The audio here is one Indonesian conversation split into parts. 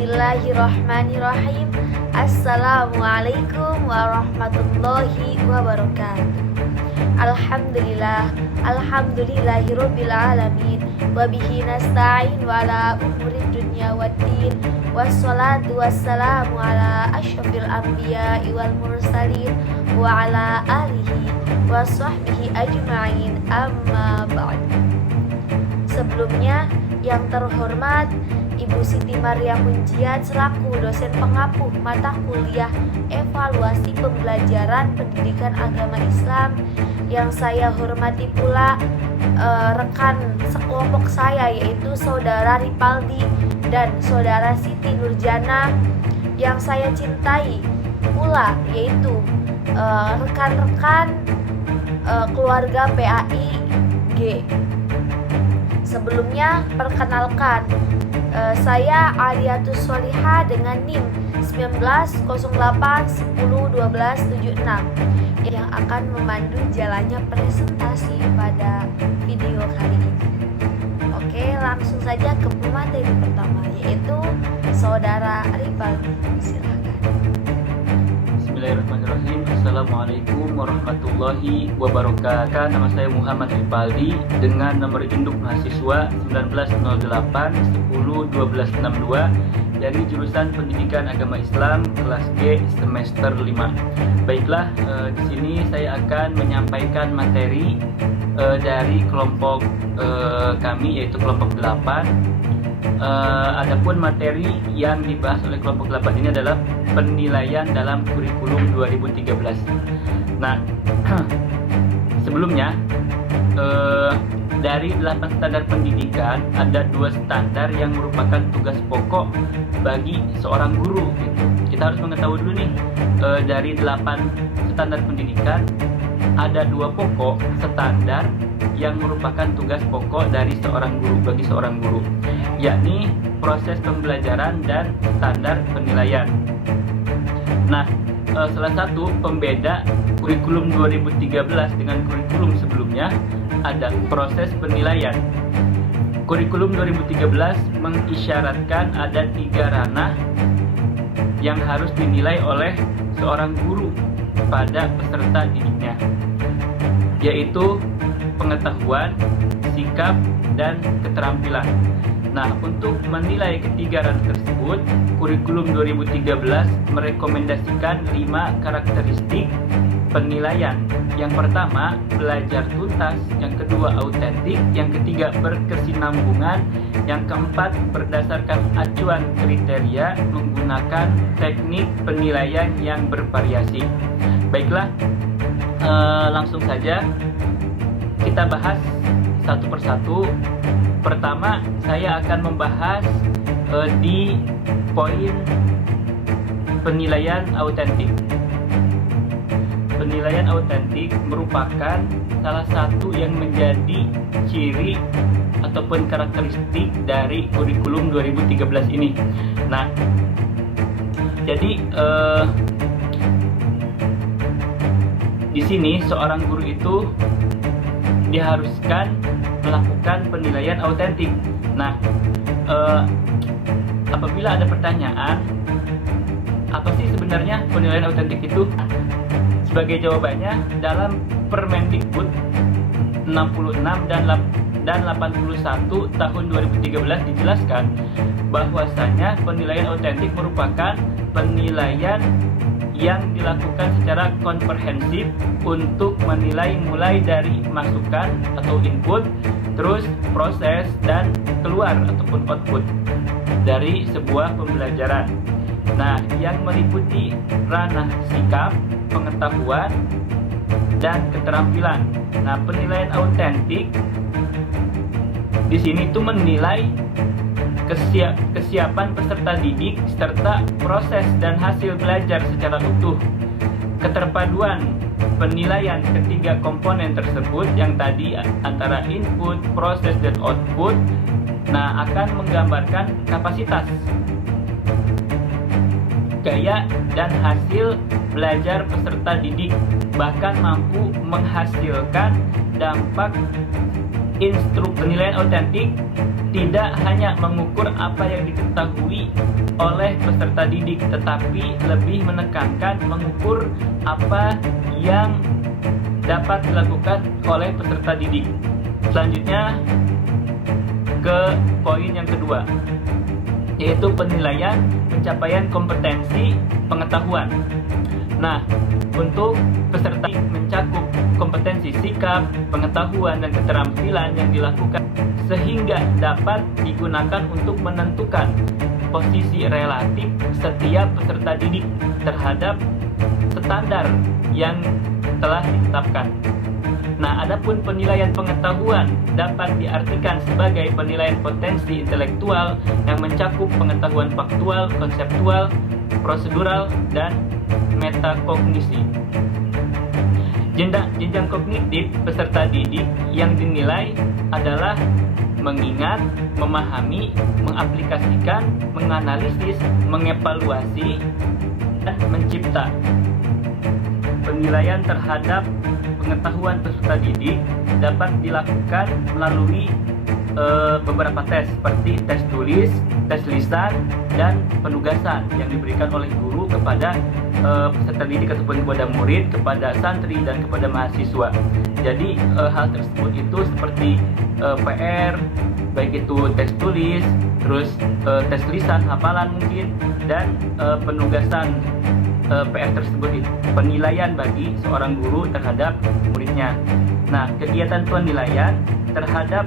Bismillahirrahmanirrahim. Assalamualaikum warahmatullahi wabarakatuh. Alhamdulillahirabbil alamin. Wa bihi nasta'in wa ala umurid dunya waddin. Wassalatu wassalamu ala asyrafil anbiya'i wal mursalin wa ala alihi wa sahbihi ajma'in, amma ba'd. Sebelumnya, yang terhormat Ibu Siti Maria Munjiat selaku dosen pengapuh mata kuliah evaluasi pembelajaran pendidikan agama Islam, yang saya hormati pula rekan sekelompok saya, yaitu Saudara Ripaldi dan Saudara Siti Nurjana, yang saya cintai pula, yaitu rekan-rekan keluarga PAI G. Sebelumnya, perkenalkan, saya Aliatus Solihah dengan NIM 1908101276 yang akan memandu jalannya presentasi pada video kali ini. Oke, langsung saja ke pemateri pertama, yaitu Saudara Ripaldi. Silakan. Bismillahirrahmanirrahim. Assalamualaikum warahmatullahi wabarakatuh. Nama saya Muhammad Ripaldi dengan nomor induk mahasiswa 1908101262 dari jurusan Pendidikan Agama Islam kelas G semester 5. Baiklah, di sini saya akan menyampaikan materi dari kelompok kami, yaitu kelompok 8. Adapun materi yang dibahas oleh kelompok 8 ini adalah penilaian dalam kurikulum 2013. Nah, sebelumnya dari 8 standar pendidikan ada 2 standar yang merupakan tugas pokok bagi seorang guru gitu. Kita harus mengetahui dulu nih, dari 8 standar pendidikan ada 2 pokok standar yang merupakan tugas pokok dari bagi seorang guru, yakni proses pembelajaran dan standar penilaian. Nah, salah satu pembeda kurikulum 2013 dengan kurikulum sebelumnya ada proses penilaian. Kurikulum 2013 mengisyaratkan ada 3 ranah yang harus dinilai oleh seorang guru pada peserta didiknya, yaitu pengetahuan, sikap, dan keterampilan. Nah, untuk menilai ketiga ranah tersebut, kurikulum 2013 merekomendasikan 5 karakteristik penilaian. Yang pertama, belajar tuntas. Yang kedua, autentik. Yang ketiga, berkesinambungan. Yang keempat, berdasarkan acuan kriteria menggunakan teknik penilaian yang bervariasi. Baiklah, langsung saja kita bahas satu persatu. Pertama, saya akan membahas di poin penilaian autentik. Penilaian autentik merupakan salah satu yang menjadi ciri ataupun karakteristik dari kurikulum 2013 ini. Nah, jadi di sini seorang guru itu diharuskan melakukan penilaian autentik. Nah, apabila ada pertanyaan, apa sih sebenarnya penilaian autentik itu? Sebagai jawabannya, dalam Permendikbud 66 dan 81 tahun 2013 dijelaskan bahwasanya penilaian autentik merupakan penilaian yang dilakukan secara komprehensif untuk menilai mulai dari masukan atau input, terus proses dan keluar ataupun output dari sebuah pembelajaran. Nah, yang meliputi ranah sikap, pengetahuan, dan keterampilan. Nah, penilaian autentik di sini tuh menilai kesiapan peserta didik serta proses dan hasil belajar secara utuh. Keterpaduan penilaian ketiga komponen tersebut yang tadi antara input, proses, dan output, nah akan menggambarkan kapasitas, gaya, dan hasil belajar peserta didik, bahkan mampu menghasilkan dampak penilaian autentik tidak hanya mengukur apa yang diketahui oleh peserta didik, tetapi lebih menekankan mengukur apa yang dapat dilakukan oleh peserta didik. Selanjutnya ke poin yang kedua, yaitu penilaian pencapaian kompetensi pengetahuan. Nah, untuk peserta mencakup kompetensi sikap, pengetahuan, dan keterampilan yang dilakukan sehingga dapat digunakan untuk menentukan posisi relatif setiap peserta didik terhadap standar yang telah ditetapkan. Nah, adapun penilaian pengetahuan dapat diartikan sebagai penilaian potensi intelektual yang mencakup pengetahuan faktual, konseptual, prosedural, dan metakognisi. Jenjang kognitif peserta didik yang dinilai adalah mengingat, memahami, mengaplikasikan, menganalisis, mengevaluasi, dan mencipta. Penilaian terhadap pengetahuan peserta didik dapat dilakukan melalui beberapa tes seperti tes tulis, tes lisan, dan penugasan yang diberikan oleh guru kepada peserta didik ataupun kepada murid, kepada santri, dan kepada mahasiswa. Jadi hal tersebut itu seperti PR, baik itu tes tulis, terus tes lisan, hafalan mungkin, dan penugasan PR tersebut itu penilaian bagi seorang guru terhadap muridnya. Nah, kegiatan penilaian terhadap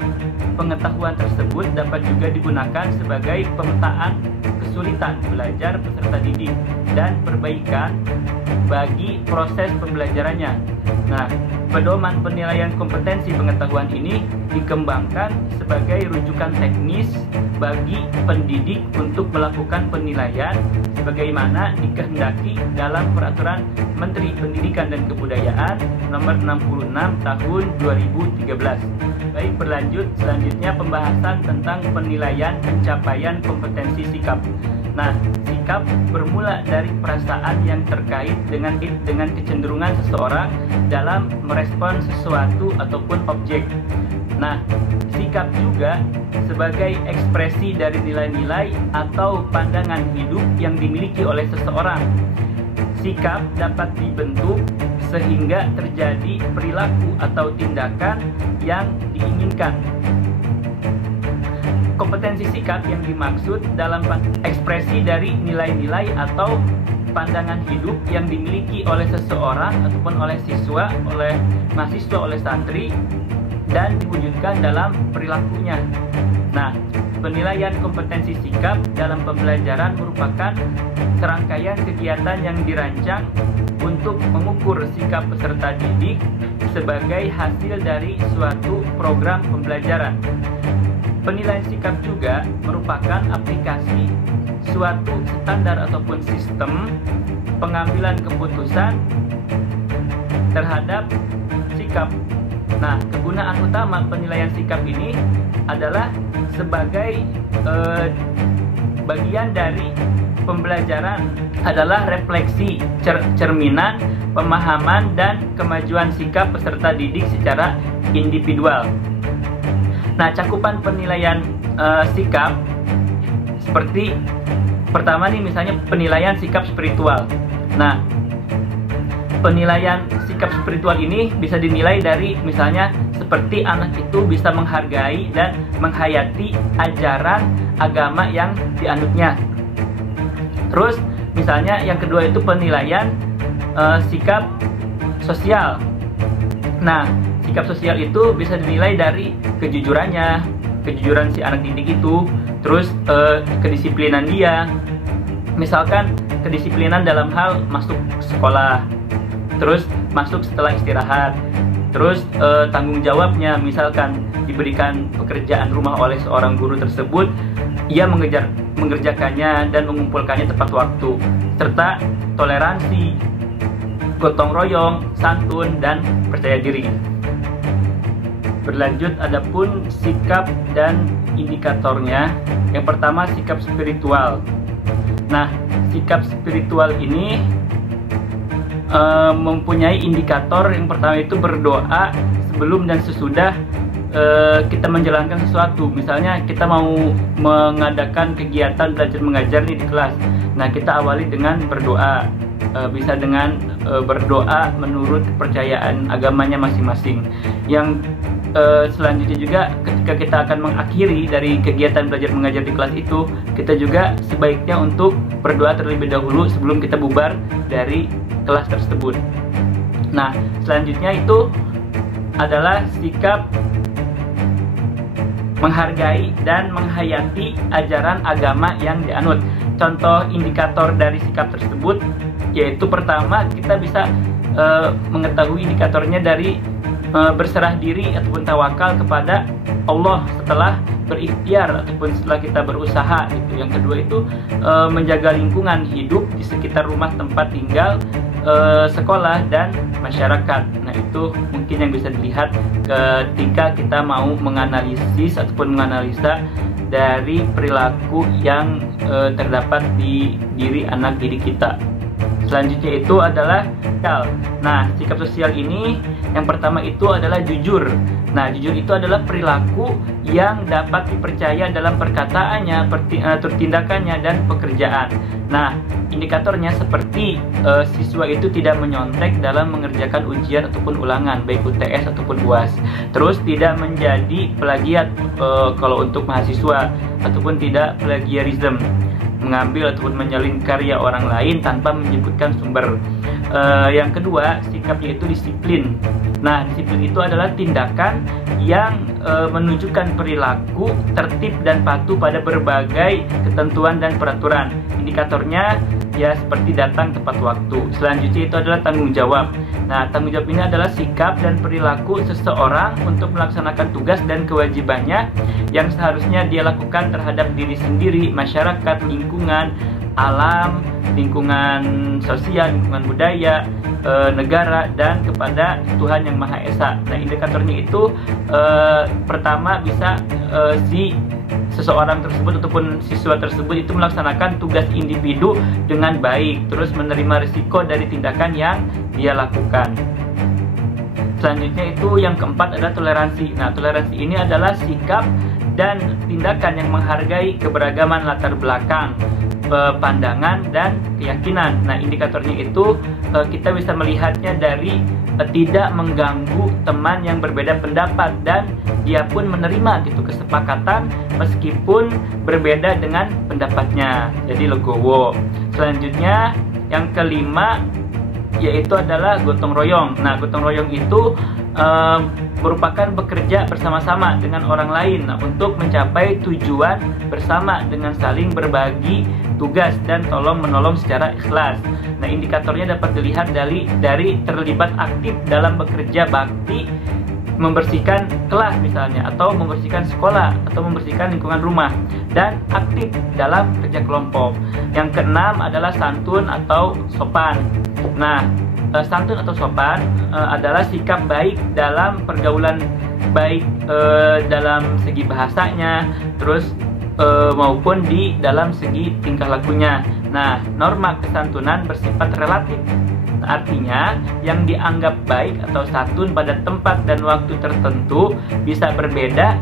pengetahuan tersebut dapat juga digunakan sebagai pemetaan kesulitan belajar peserta didik dan perbaikan bagi proses pembelajarannya. Nah, pedoman penilaian kompetensi pengetahuan ini dikembangkan sebagai rujukan teknis bagi pendidik untuk melakukan penilaian sebagaimana dikehendaki dalam Peraturan Menteri Pendidikan dan Kebudayaan Nomor 66 Tahun 2013. Baik, berlanjut selanjutnya pembahasan tentang penilaian pencapaian kompetensi sikap. Nah, sikap bermula dari perasaan yang terkait dengan kecenderungan seseorang dalam merespon sesuatu ataupun objek. Nah, sikap juga sebagai ekspresi dari nilai-nilai atau pandangan hidup yang dimiliki oleh seseorang. Sikap dapat dibentuk sehingga terjadi perilaku atau tindakan yang diinginkan. Kompetensi sikap yang dimaksud dalam ekspresi dari nilai-nilai atau pandangan hidup yang dimiliki oleh seseorang ataupun oleh siswa, oleh mahasiswa, oleh santri, dan diwujudkan dalam perilakunya. Nah, penilaian kompetensi sikap dalam pembelajaran merupakan serangkaian kegiatan yang dirancang untuk mengukur sikap peserta didik sebagai hasil dari suatu program pembelajaran. Penilaian sikap juga merupakan aplikasi suatu standar ataupun sistem pengambilan keputusan terhadap sikap. Nah, kegunaan utama penilaian sikap ini adalah sebagai bagian dari pembelajaran, adalah refleksi cerminan pemahaman dan kemajuan sikap peserta didik secara individual. Nah, cakupan penilaian sikap seperti pertama nih, misalnya penilaian sikap spiritual. Nah, penilaian sikap spiritual ini bisa dinilai dari misalnya seperti anak itu bisa menghargai dan menghayati ajaran agama yang dianutnya. Terus misalnya yang kedua itu penilaian sikap sosial. Nah, sikap sosial itu bisa dinilai dari kejujurannya, kejujuran si anak didik itu, terus kedisiplinan dia. Misalkan kedisiplinan dalam hal masuk sekolah, terus masuk setelah istirahat, terus tanggung jawabnya, misalkan diberikan pekerjaan rumah oleh seorang guru tersebut, ia mengerjakannya dan mengumpulkannya tepat waktu, serta toleransi, gotong royong, santun, dan percaya diri. Berlanjut, adapun sikap dan indikatornya. Yang pertama, sikap spiritual. Nah, sikap spiritual ini mempunyai indikator. Yang pertama itu berdoa sebelum dan sesudah kita menjalankan sesuatu. Misalnya kita mau mengadakan kegiatan belajar mengajar nih di kelas. Nah, kita awali dengan berdoa. Bisa dengan berdoa menurut kepercayaan agamanya masing-masing. Yang selanjutnya juga ketika kita akan mengakhiri dari kegiatan belajar mengajar di kelas itu, kita juga sebaiknya untuk berdoa terlebih dahulu sebelum kita bubar dari kelas tersebut. Nah, selanjutnya itu adalah sikap menghargai dan menghayati ajaran agama yang dianut. Contoh indikator dari sikap tersebut yaitu pertama, kita bisa mengetahui indikatornya dari berserah diri ataupun tawakal kepada Allah setelah berikhtiar ataupun setelah kita berusaha gitu. Yang kedua itu menjaga lingkungan hidup di sekitar rumah tempat tinggal, sekolah dan masyarakat. Nah, itu mungkin yang bisa dilihat ketika kita mau menganalisis ataupun menganalisa dari perilaku yang terdapat di diri anak didik kita. Selanjutnya itu adalah sikap. Nah, sikap sosial ini yang pertama itu adalah jujur. Nah, jujur itu adalah perilaku yang dapat dipercaya dalam perkataannya, tindakannya, dan pekerjaan. Nah, indikatornya seperti siswa itu tidak menyontek dalam mengerjakan ujian ataupun ulangan, baik UTS ataupun UAS. Terus tidak menjadi plagiat kalau untuk mahasiswa, ataupun tidak plagiarism, mengambil ataupun menyalin karya orang lain tanpa menyebutkan sumber. Yang kedua, sikapnya itu disiplin. Nah, disiplin itu adalah tindakan yang menunjukkan perilaku tertib dan patuh pada berbagai ketentuan dan peraturan. Indikatornya ya seperti datang tepat waktu. Selanjutnya itu adalah tanggung jawab. Nah, tanggung jawab ini adalah sikap dan perilaku seseorang untuk melaksanakan tugas dan kewajibannya yang seharusnya dia lakukan terhadap diri sendiri, masyarakat, lingkungan, alam, lingkungan sosial, lingkungan budaya, negara, dan kepada Tuhan Yang Maha Esa. Nah, indikatornya itu pertama bisa si seseorang tersebut ataupun siswa tersebut itu melaksanakan tugas individu dengan baik, terus menerima risiko dari tindakan yang dia lakukan. Selanjutnya itu yang keempat adalah toleransi. Nah, toleransi ini adalah sikap dan tindakan yang menghargai keberagaman latar belakang, pandangan, dan keyakinan. Nah, indikatornya itu kita bisa melihatnya dari tidak mengganggu teman yang berbeda pendapat dan dia pun menerima gitu kesepakatan meskipun berbeda dengan pendapatnya. Jadi legowo. Selanjutnya yang kelima yaitu adalah gotong royong. Nah, gotong royong itu merupakan bekerja bersama-sama dengan orang lain untuk mencapai tujuan bersama dengan saling berbagi tugas dan tolong-menolong secara ikhlas. Nah, indikatornya dapat dilihat dari terlibat aktif dalam bekerja bakti, membersihkan kelas misalnya, atau membersihkan sekolah, atau membersihkan lingkungan rumah, dan aktif dalam kerja kelompok. Yang keenam adalah santun atau sopan. Nah, santun atau sopan adalah sikap baik dalam pergaulan, baik dalam segi bahasanya, terus maupun di dalam segi tingkah lakunya. Nah, norma kesantunan bersifat relatif. Artinya, yang dianggap baik atau santun pada tempat dan waktu tertentu bisa berbeda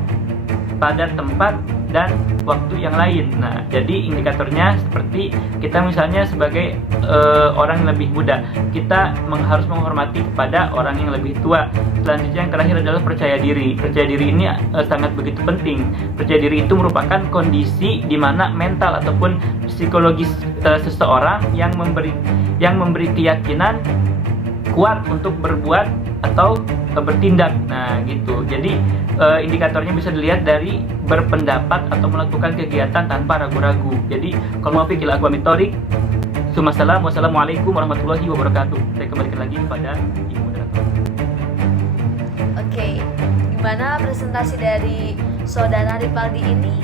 pada tempat dan waktu yang lain. Nah, jadi indikatornya seperti kita misalnya sebagai orang yang lebih muda, kita harus menghormati kepada orang yang lebih tua. Selanjutnya yang terakhir adalah percaya diri. Percaya diri ini sangat begitu penting. Percaya diri itu merupakan kondisi di mana mental ataupun psikologis seseorang yang memberi keyakinan kuat untuk berbuat atau bertindak. Nah, gitu. Jadi indikatornya bisa dilihat dari berpendapat atau melakukan kegiatan tanpa ragu-ragu. Jadi kalau mau pikir aku amitorik. Wassalamualaikum warahmatullahi wabarakatuh. Saya kembalikan lagi kepada Ibu Moderator. Oke, gimana presentasi dari Saudara Ripaldi ini?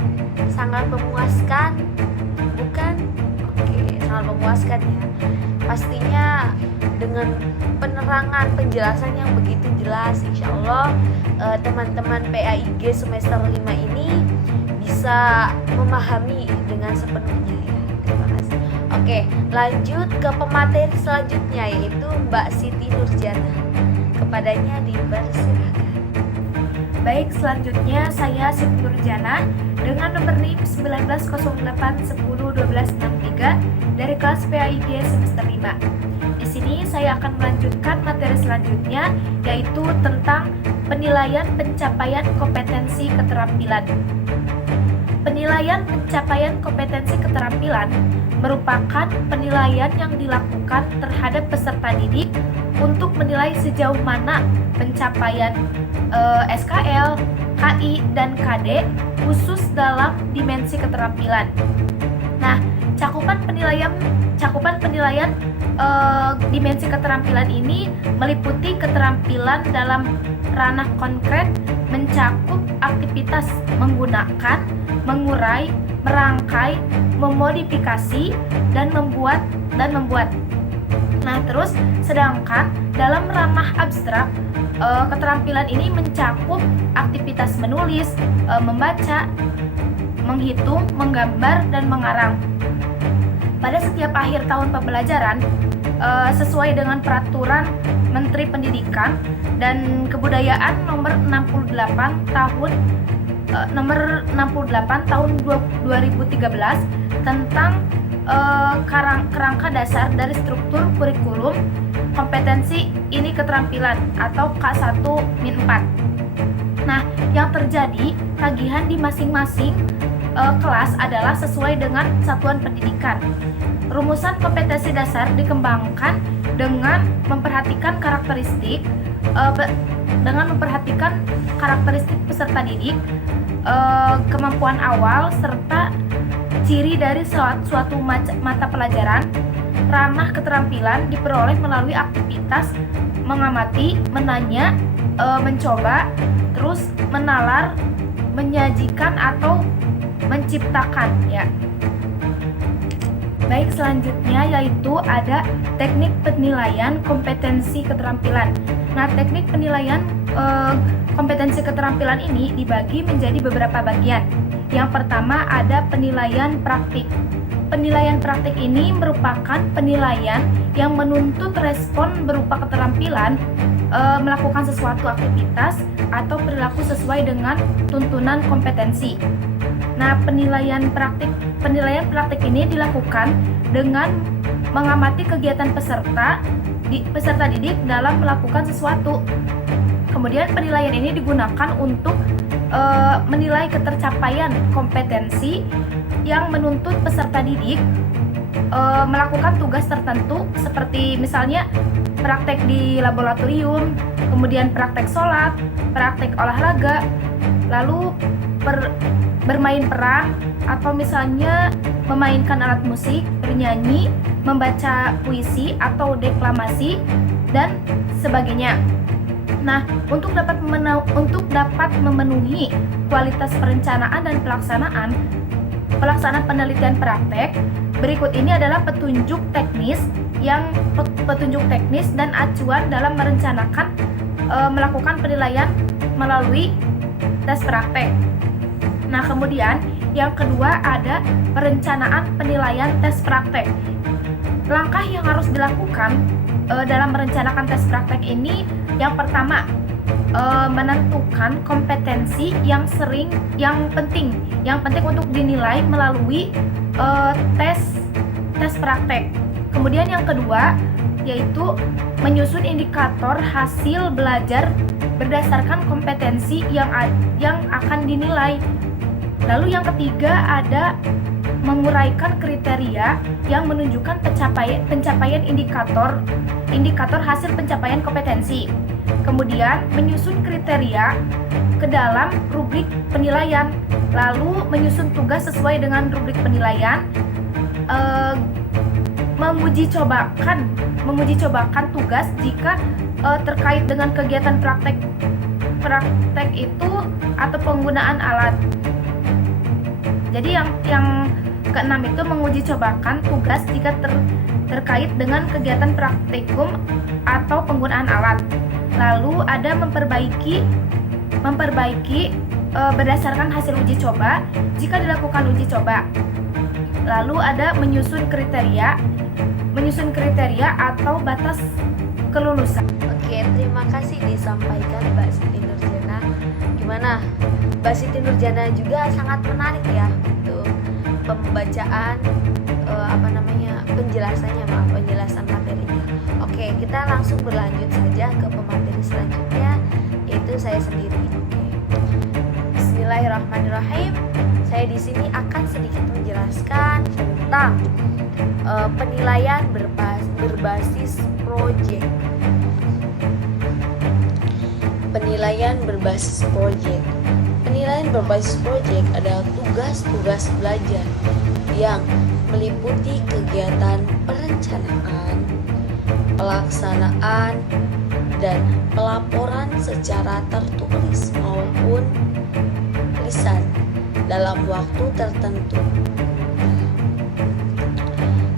Sangat memuaskan, bukan? Oke, sangat memuaskan ya. Pastinya dengan penerangan penjelasan yang begitu jelas, insya Allah teman-teman PAIG semester 5 ini bisa memahami dengan sepenuhnya ya. Terima kasih. Oke, lanjut ke pemateri selanjutnya yaitu Mbak Siti Nurjana. Kepadanya dipersilakan. Baik, selanjutnya saya Siti Nurjana dengan nomor NIM 1908101263 dari kelas PAIG semester 5. Di sini saya akan melanjutkan materi selanjutnya, yaitu tentang penilaian pencapaian kompetensi keterampilan. Penilaian pencapaian kompetensi keterampilan merupakan penilaian yang dilakukan terhadap peserta didik untuk menilai sejauh mana pencapaian SKL, KI, dan KD khusus dalam dimensi keterampilan. Nah, cakupan penilaian dimensi keterampilan ini meliputi keterampilan dalam ranah konkret, mencakup aktivitas menggunakan, mengurai, merangkai, memodifikasi, dan membuat. Nah, terus sedangkan dalam ranah abstrak, keterampilan ini mencakup aktivitas menulis, membaca, menghitung, menggambar, dan mengarang. Pada setiap akhir tahun pembelajaran, sesuai dengan peraturan Menteri Pendidikan dan Kebudayaan nomor 68 tahun 2013 tentang kerangka dasar dari struktur kurikulum kompetensi ini keterampilan atau K1-4. Nah, yang terjadi tagihan di masing-masing kelas adalah sesuai dengan satuan pendidikan. Rumusan kompetensi dasar dikembangkan dengan memperhatikan karakteristik peserta didik, kemampuan awal serta ciri dari suatu mata pelajaran. Ranah keterampilan diperoleh melalui aktivitas mengamati, menanya, mencoba, terus menalar, menyajikan atau menciptakan, ya. Baik, selanjutnya yaitu ada teknik penilaian kompetensi keterampilan. Nah, teknik penilaian kompetensi keterampilan ini dibagi menjadi beberapa bagian. Yang pertama ada penilaian praktik. Penilaian praktik ini merupakan penilaian yang menuntut respon berupa keterampilan melakukan sesuatu aktivitas atau perilaku sesuai dengan tuntunan kompetensi. Nah, penilaian praktik ini dilakukan dengan mengamati kegiatan peserta didik dalam melakukan sesuatu. Kemudian penilaian ini digunakan untuk menilai ketercapaian kompetensi yang menuntut peserta didik melakukan tugas tertentu seperti misalnya praktek di laboratorium, kemudian praktek sholat, praktek olahraga, lalu bermain peran, atau misalnya memainkan alat musik, bernyanyi, membaca puisi atau deklamasi, dan sebagainya. Nah, untuk dapat memenuhi kualitas perencanaan dan pelaksanaan penelitian praktek, berikut ini adalah petunjuk teknis dan acuan dalam merencanakan melakukan penilaian melalui tes praktek. Nah, kemudian yang kedua ada perencanaan penilaian tes praktek. Langkah yang harus dilakukan dalam merencanakan tes praktek ini, yang pertama, menentukan kompetensi yang penting untuk dinilai melalui tes praktek. Kemudian yang kedua yaitu menyusun indikator hasil belajar berdasarkan kompetensi yang akan dinilai. Lalu yang ketiga ada menguraikan kriteria yang menunjukkan pencapaian indikator hasil pencapaian kompetensi. Kemudian menyusun kriteria ke dalam rubrik penilaian, lalu menyusun tugas sesuai dengan rubrik penilaian, menguji cobakan tugas jika terkait dengan kegiatan praktek itu atau penggunaan alat. Jadi yang keenam itu menguji cobakan tugas jika terkait dengan kegiatan praktikum atau penggunaan alat. Lalu ada memperbaiki berdasarkan hasil uji coba jika dilakukan uji coba. Lalu ada menyusun kriteria atau batas kelulusan. Oke, terima kasih disampaikan Mbak Siti Nurjana. Gimana? Mbak Siti Nurjana juga sangat menarik ya untuk pembacaan penjelasan materinya. Oke, kita langsung berlanjut saja ke pemateri selanjutnya, yaitu saya sendiri. Oke. Bismillahirrahmanirrahim. Saya di sini akan sedikit menjelaskan tentang penilaian berbasis proyek. Penilaian berbasis proyek. Penilaian berbasis proyek adalah tugas-tugas belajar yang meliputi kegiatan perencanaan, pelaksanaan, dan pelaporan secara tertulis maupun lisan dalam waktu tertentu.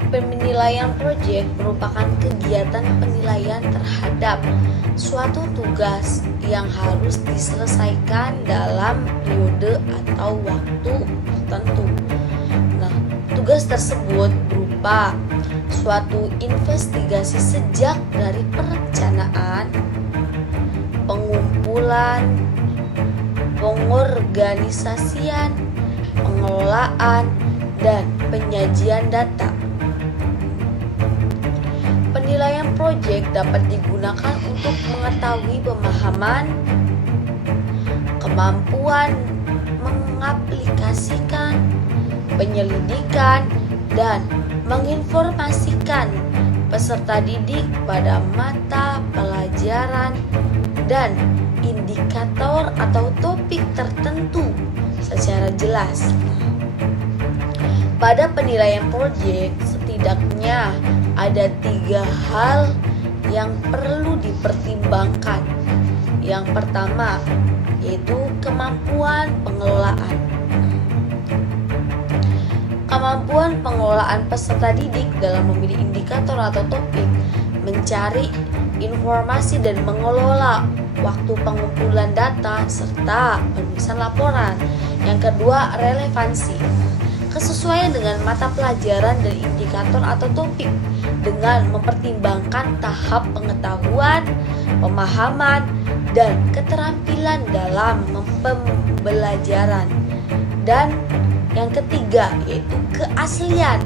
Penilaian proyek merupakan kegiatan penilaian terhadap suatu tugas yang harus diselesaikan dalam periode atau waktu tertentu. Nah, tugas tersebut berupa suatu investigasi sejak dari perencanaan, pengumpulan, pengorganisasian, pengelolaan, dan penyajian data. Penilaian proyek dapat digunakan untuk mengetahui pemahaman, kemampuan mengaplikasikan, penyelidikan, dan menginformasikan peserta didik pada mata pelajaran dan indikator atau topik tertentu secara jelas. Pada penilaian proyek, setidaknya ada 3 hal yang perlu dipertimbangkan. Yang pertama, yaitu kemampuan pengelolaan. Kemampuan pengelolaan peserta didik dalam memilih indikator atau topik, mencari informasi dan mengelola waktu pengumpulan data, serta penulisan laporan. Yang kedua, relevansi. Kesesuaian dengan mata pelajaran dan indikator atau topik dengan mempertimbangkan tahap pengetahuan, pemahaman, dan keterampilan dalam pembelajaran. Dan yang ketiga, yaitu keaslian.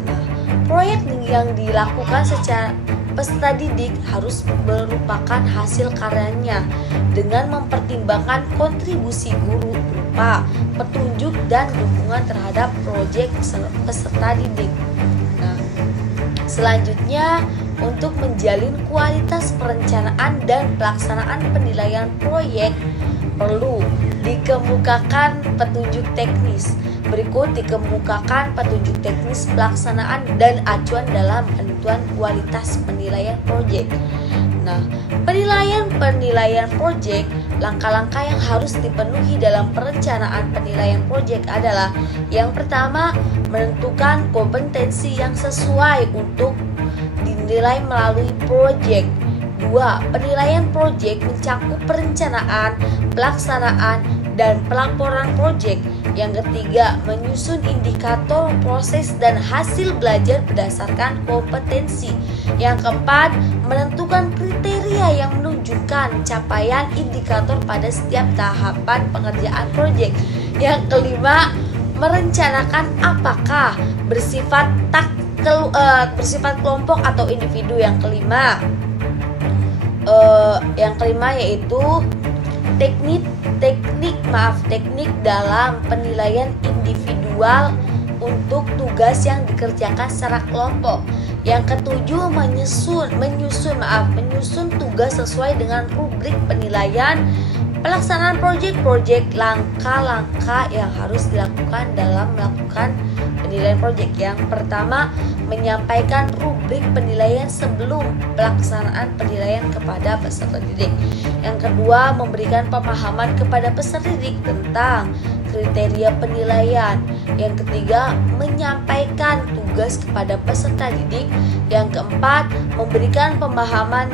Proyek yang dilakukan secara peserta didik harus merupakan hasil karyanya dengan mempertimbangkan kontribusi guru berupa petunjuk dan dukungan terhadap proyek peserta didik. Nah, selanjutnya, untuk menjalin kualitas perencanaan dan pelaksanaan penilaian proyek perlu dikemukakan petunjuk teknis. Berikut dikemukakan petunjuk teknis pelaksanaan dan acuan dalam penentuan kualitas penilaian proyek. Nah, penilaian proyek, langkah-langkah yang harus dipenuhi dalam perencanaan penilaian proyek adalah: yang pertama, menentukan kompetensi yang sesuai untuk dinilai melalui proyek. 2. Penilaian proyek mencakup perencanaan, pelaksanaan, dan pelaporan proyek. Yang ketiga, menyusun indikator proses dan hasil belajar berdasarkan kompetensi. Yang keempat, menentukan kriteria yang menunjukkan capaian indikator pada setiap tahapan pengerjaan proyek. Yang kelima, merencanakan apakah bersifat kelompok atau individu. Yang kelima yaitu teknik dalam penilaian individual untuk tugas yang dikerjakan secara kelompok. Yang ketujuh, menyusun tugas sesuai dengan rubrik penilaian. Pelaksanaan proyek, langkah-langkah yang harus dilakukan dalam melakukan penilaian proyek. Yang pertama, menyampaikan rubrik penilaian sebelum pelaksanaan penilaian kepada peserta didik. Yang kedua, memberikan pemahaman kepada peserta didik tentang kriteria penilaian. Yang ketiga, menyampaikan tugas kepada peserta didik. Yang keempat, memberikan pemahaman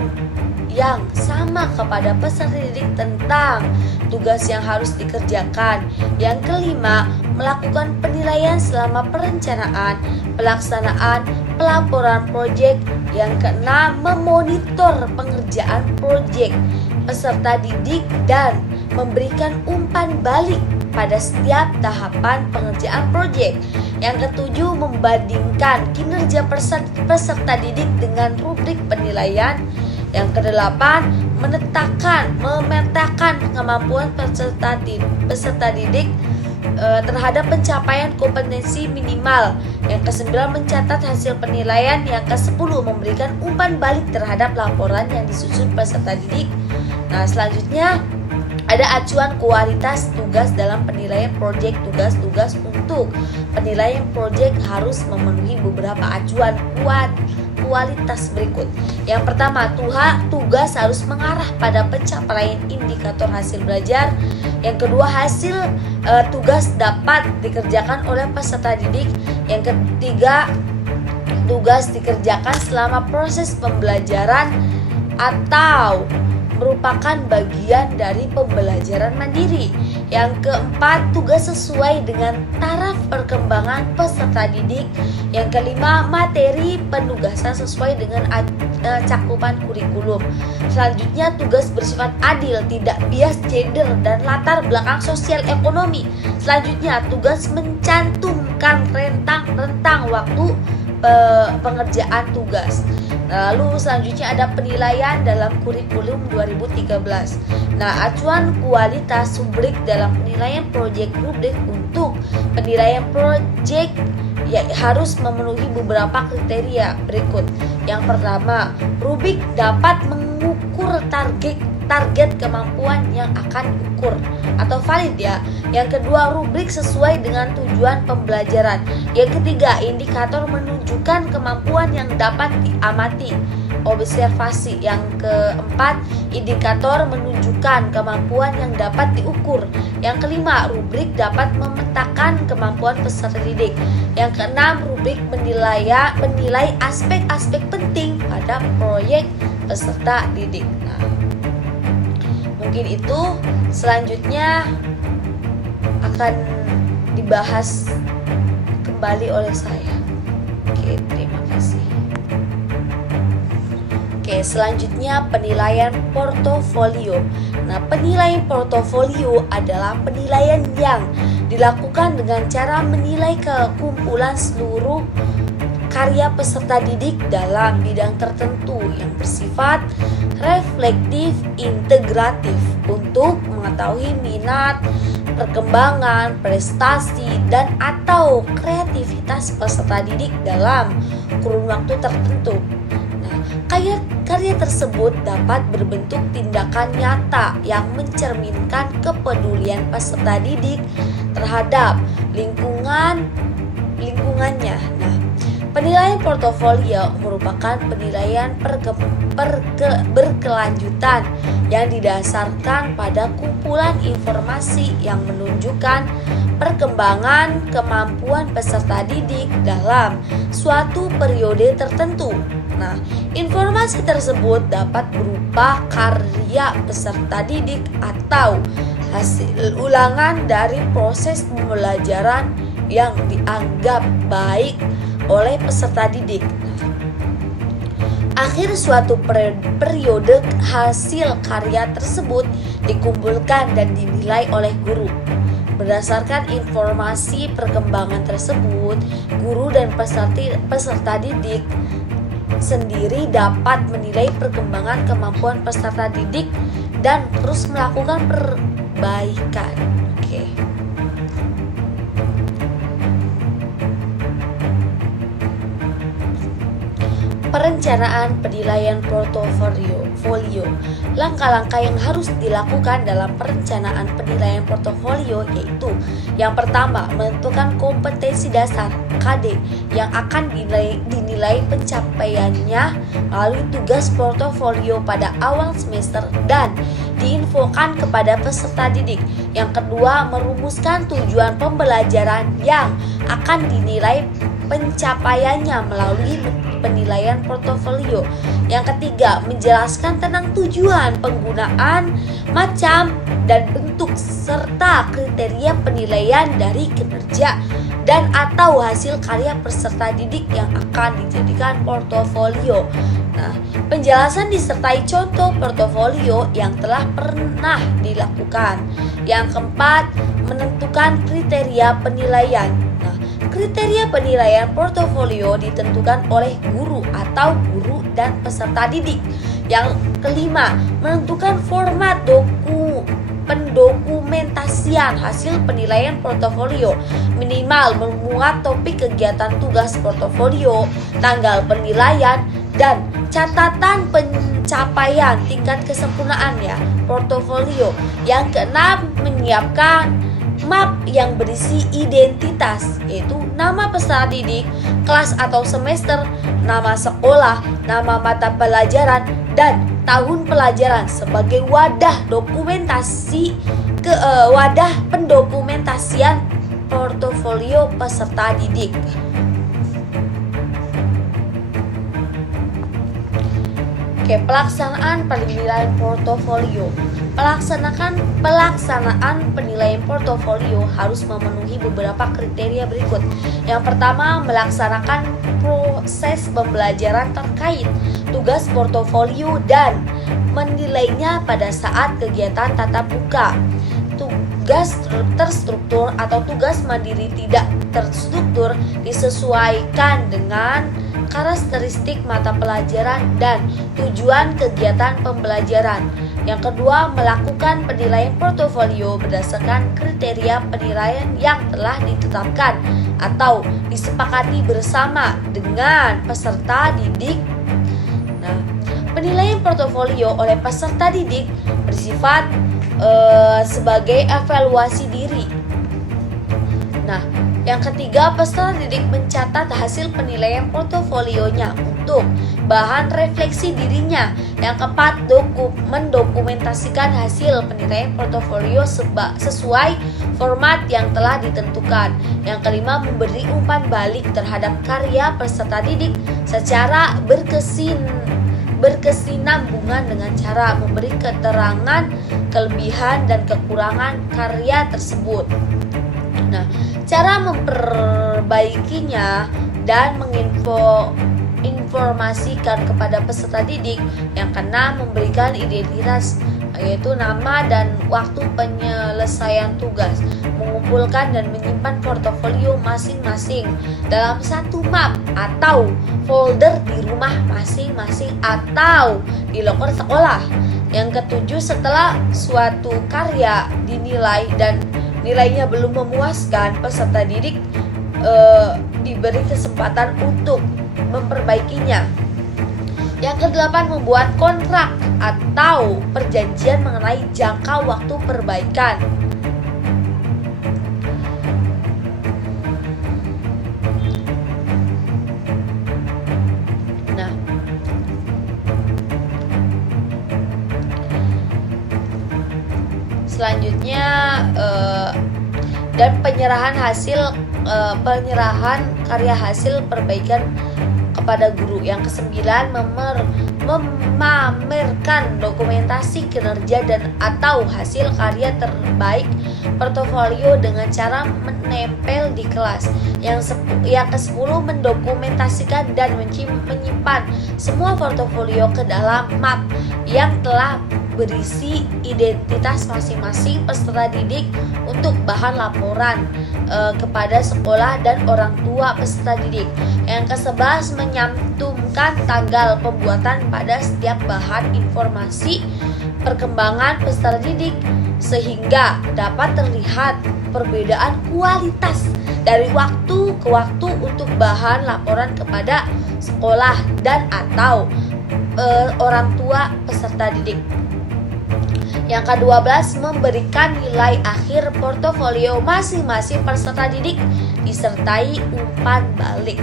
yang sama kepada peserta didik tentang tugas yang harus dikerjakan. Yang kelima, melakukan penilaian selama perencanaan, pelaksanaan, pelaporan proyek. Yang keenam, memonitor pengerjaan proyek peserta didik dan memberikan umpan balik pada setiap tahapan pengerjaan proyek. Yang ketujuh, membandingkan kinerja peserta didik dengan rubrik penilaian. Yang kedelapan, memetakan kemampuan peserta didik terhadap pencapaian kompetensi minimal. Yang kesembilan, mencatat hasil penilaian. Yang kesepuluh, memberikan umpan balik terhadap laporan yang disusun peserta didik. Nah, selanjutnya ada acuan kualitas tugas dalam penilaian proyek. Tugas-tugas untuk penilaian proyek harus memenuhi beberapa acuan kualitas berikut. Yang pertama, tugas harus mengarah pada pencapaian indikator hasil belajar. Yang kedua, hasil tugas dapat dikerjakan oleh peserta didik. Yang ketiga, tugas dikerjakan selama proses pembelajaran atau merupakan bagian dari pembelajaran mandiri. Yang keempat, tugas sesuai dengan taraf perkembangan peserta didik. Yang kelima, materi penugasan sesuai dengan cakupan kurikulum. Selanjutnya, tugas bersifat adil, tidak bias gender dan latar belakang sosial ekonomi. Selanjutnya, tugas mencantumkan rentang waktu pengerjaan tugas. Lalu selanjutnya ada penilaian dalam kurikulum 2013. Nah, acuan kualitas rubrik dalam penilaian proyek. Rubrik untuk penilaian proyek harus memenuhi beberapa kriteria berikut. Yang pertama, rubrik dapat mengukur target kemampuan yang akan diukur atau valid ya. Yang kedua, rubrik sesuai dengan tujuan pembelajaran. Yang ketiga, indikator menunjukkan kemampuan yang dapat diamati, observasi. Yang keempat, indikator menunjukkan kemampuan yang dapat diukur. Yang kelima, rubrik dapat memetakan kemampuan peserta didik. Yang keenam, rubrik menilai aspek-aspek penting pada proyek peserta didik. Nah, mungkin itu selanjutnya akan dibahas kembali oleh saya. Oke, terima kasih. Oke, selanjutnya penilaian portofolio. Nah, penilaian portofolio adalah penilaian yang dilakukan dengan cara menilai kekumpulan seluruh karya peserta didik dalam bidang tertentu yang bersifat reflektif integratif untuk mengetahui minat, perkembangan, prestasi, dan atau kreativitas peserta didik dalam kurun waktu tertentu. Nah, karya tersebut dapat berbentuk tindakan nyata yang mencerminkan kepedulian peserta didik terhadap lingkungannya. Nah, penilaian portofolio merupakan penilaian berkelanjutan yang didasarkan pada kumpulan informasi yang menunjukkan perkembangan kemampuan peserta didik dalam suatu periode tertentu. Nah, informasi tersebut dapat berupa karya peserta didik atau hasil ulangan dari proses pembelajaran yang dianggap baik oleh peserta didik. Akhir suatu periode, hasil karya tersebut dikumpulkan dan dinilai oleh guru. Berdasarkan informasi perkembangan tersebut, guru dan peserta didik sendiri dapat menilai perkembangan kemampuan peserta didik dan terus melakukan perbaikan. Oke. Perencanaan penilaian portofolio. Langkah-langkah yang harus dilakukan dalam perencanaan penilaian portofolio yaitu: yang pertama, menentukan kompetensi dasar KD yang akan dinilai pencapaiannya melalui tugas portofolio pada awal semester dan diinfokan kepada peserta didik. Yang kedua, merumuskan tujuan pembelajaran yang akan dinilai pencapaiannya melalui penilaian portofolio. Yang ketiga, menjelaskan tentang tujuan, penggunaan, macam, dan bentuk serta kriteria penilaian dari kinerja dan atau hasil karya peserta didik yang akan dijadikan portofolio. Nah, penjelasan disertai contoh portofolio yang telah pernah dilakukan. Yang keempat, menentukan kriteria penilaian. Nah, kriteria penilaian portofolio ditentukan oleh guru atau guru dan peserta didik. Yang kelima, menentukan format pendokumentasian hasil penilaian portofolio, minimal memuat topik kegiatan tugas portofolio, tanggal penilaian, dan catatan pencapaian tingkat kesempurnaan portofolio. Yang keenam, menyiapkan map yang berisi identitas, yaitu nama peserta didik, kelas atau semester, nama sekolah, nama mata pelajaran, dan tahun pelajaran sebagai wadah pendokumentasian portofolio peserta didik. Pelaksanaan penilaian portofolio. Pelaksanaan penilaian portofolio harus memenuhi beberapa kriteria berikut. Yang pertama, melaksanakan proses pembelajaran terkait tugas portofolio dan menilainya pada saat kegiatan tatap muka. Tugas terstruktur atau tugas mandiri tidak terstruktur disesuaikan dengan karakteristik mata pelajaran dan tujuan kegiatan pembelajaran. Yang kedua, melakukan penilaian portofolio berdasarkan kriteria penilaian yang telah ditetapkan atau disepakati bersama dengan peserta didik. Nah, penilaian portofolio oleh peserta didik bersifat sebagai evaluasi diri. Nah, yang ketiga, peserta didik mencatat hasil penilaian portofolionya untuk bahan refleksi dirinya. Yang keempat, mendokumentasikan hasil penilaian portofolio sesuai format yang telah ditentukan. Yang kelima, memberi umpan balik terhadap karya peserta didik secara berkesinambungan dengan cara memberi keterangan kelebihan dan kekurangan karya tersebut. Nah, cara memperbaikinya dan menginformasikan kepada peserta didik. Yang keenam, memberikan identitas, yaitu nama dan waktu penyelesaian tugas, mengumpulkan dan menyimpan portofolio masing-masing dalam satu map atau folder di rumah masing-masing atau di loker sekolah. Yang ketujuh, setelah suatu karya dinilai dan nilainya belum memuaskan, peserta didik diberi kesempatan untuk memperbaikinya. Yang kedelapan, membuat kontrak atau perjanjian mengenai jangka waktu perbaikan. Nah, selanjutnya dan penyerahan karya hasil perbaikan kepada guru. Yang kesembilan, memamerkan dokumentasi kinerja dan atau hasil karya terbaik portofolio dengan cara menempel di kelas. Yang ke-10, mendokumentasikan dan menyimpan semua portofolio ke dalam map yang telah berisi identitas masing-masing peserta didik untuk bahan laporan kepada sekolah dan orang tua peserta didik. Yang ke-11, menyantumkan tanggal pembuatan pada setiap bahan informasi perkembangan peserta didik sehingga dapat terlihat perbedaan kualitas dari waktu ke waktu untuk bahan laporan kepada sekolah dan atau orang tua peserta didik. Yang ke-12, memberikan nilai akhir portofolio masing-masing peserta didik disertai umpan balik.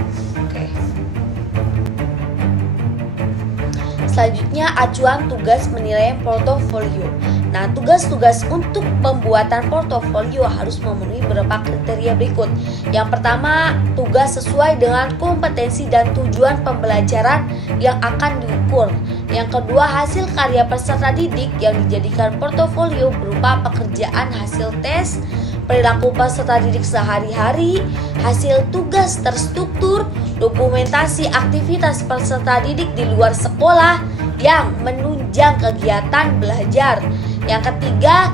Selanjutnya, acuan tugas penilaian portofolio. Nah, tugas-tugas untuk pembuatan portofolio harus memenuhi beberapa kriteria berikut. Yang pertama, tugas sesuai dengan kompetensi dan tujuan pembelajaran yang akan diukur. Yang kedua, hasil karya peserta didik yang dijadikan portofolio berupa pekerjaan hasil tes, perilaku peserta didik sehari-hari, hasil tugas terstruktur, dokumentasi aktivitas peserta didik di luar sekolah yang menunjang kegiatan belajar. Yang ketiga,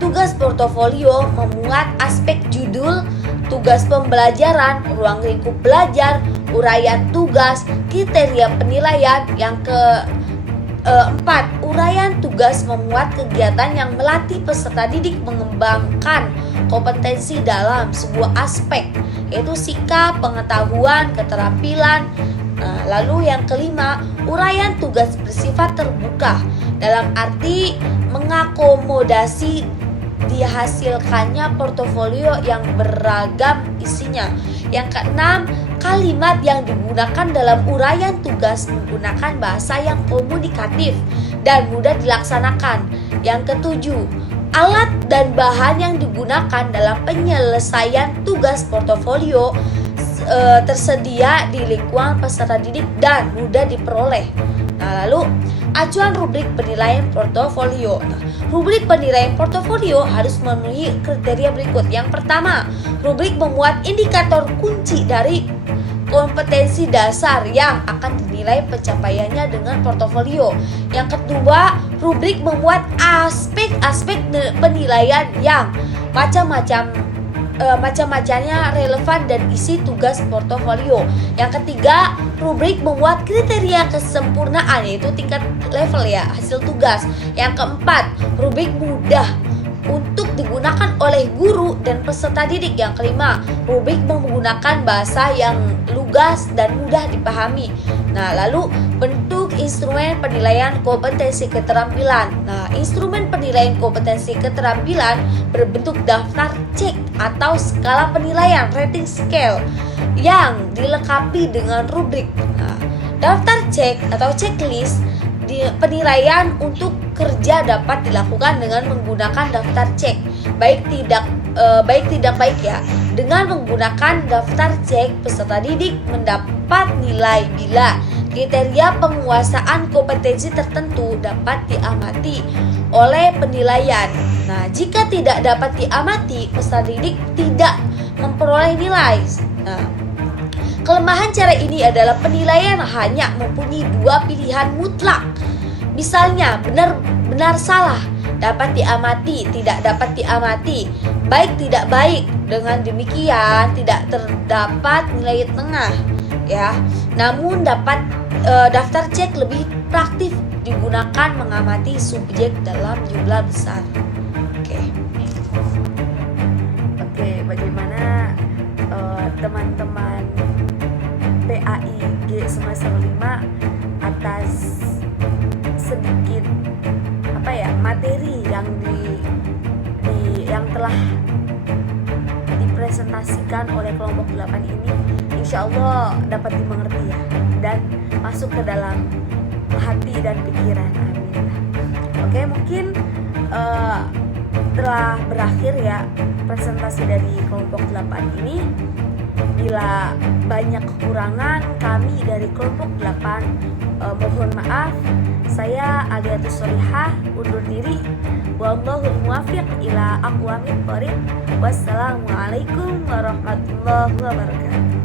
tugas portofolio memuat aspek judul, tugas pembelajaran, ruang lingkup belajar, uraian tugas, kriteria penilaian. Yang keempat, uraian tugas memuat kegiatan yang melatih peserta didik mengembangkan kompetensi dalam sebuah aspek, yaitu sikap, pengetahuan, keterampilan. Lalu yang kelima, uraian tugas bersifat terbuka dalam arti mengakomodasi dihasilkannya portofolio yang beragam isinya. Yang keenam, kalimat yang digunakan dalam uraian tugas menggunakan bahasa yang komunikatif dan mudah dilaksanakan. Yang ketujuh, alat dan bahan yang digunakan dalam penyelesaian tugas portofolio tersedia di lingkungan peserta didik dan mudah diperoleh. Nah, lalu acuan rubrik penilaian portofolio. Nah, rubrik penilaian portofolio harus memenuhi kriteria berikut. Yang pertama, rubrik memuat indikator kunci dari kompetensi dasar yang akan dinilai pencapaiannya dengan portofolio. Yang kedua, rubrik memuat aspek-aspek penilaian yang macam-macamnya relevan dan isi tugas portofolio. Yang ketiga, rubrik memuat kriteria kesempurnaan, yaitu tingkat level hasil tugas. Yang keempat, rubrik mudah untuk digunakan oleh guru dan peserta didik. Yang kelima, rubrik menggunakan bahasa yang lugas dan mudah dipahami. Nah, lalu bentuk instrumen penilaian kompetensi keterampilan. Nah, instrumen penilaian kompetensi keterampilan berbentuk daftar cek atau skala penilaian rating scale yang dilengkapi dengan rubrik. Nah, daftar cek atau checklist penilaian untuk kerja dapat dilakukan dengan menggunakan daftar cek. Baik tidak baik dengan menggunakan daftar cek, peserta didik mendapat nilai bila kriteria penguasaan kompetensi tertentu dapat diamati oleh penilaian. Nah, jika tidak dapat diamati, peserta didik tidak memperoleh nilai. Nah, kelemahan cara ini adalah penilaian hanya mempunyai dua pilihan mutlak. Misalnya, benar salah, dapat diamati, tidak dapat diamati, baik tidak baik. Dengan demikian tidak terdapat nilai tengah Namun daftar cek lebih praktis digunakan mengamati subjek dalam jumlah besar. Oke, bagaimana teman-teman PAIG semester 5 atas sedikit materi yang yang telah dipresentasikan oleh kelompok 8 ini, insya Allah dapat dimengerti dan masuk ke dalam hati dan pikiran. Amin. Oke, mungkin telah berakhir presentasi dari kelompok 8 ini. Bila banyak kekurangan, kami dari kelompok 8 mohon maaf. Saya Aliatus Solihah undur diri. Wallahul muwaffiq ila aqwamit thoriq. Wassalamualaikum warahmatullahi wabarakatuh.